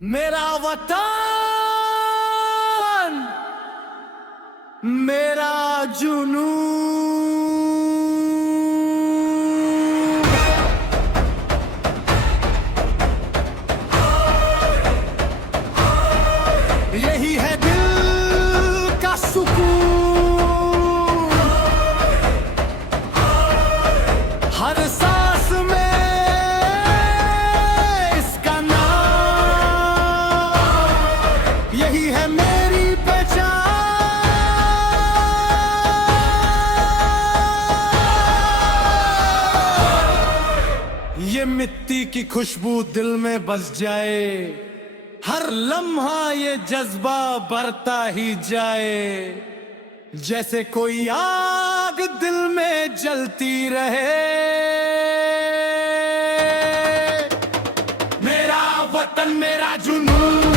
मेरा वतन मेरा जुनून, यही है दिल का सुकून। हर सांस में इसका नाम, यही है मेरी पहचान। ये मिट्टी की खुशबू दिल में बस जाए, हर लम्हा ये जज्बा बढ़ता ही जाए। जैसे कोई आग दिल में जलती रहे। मेरा वतन मेरा जुनून।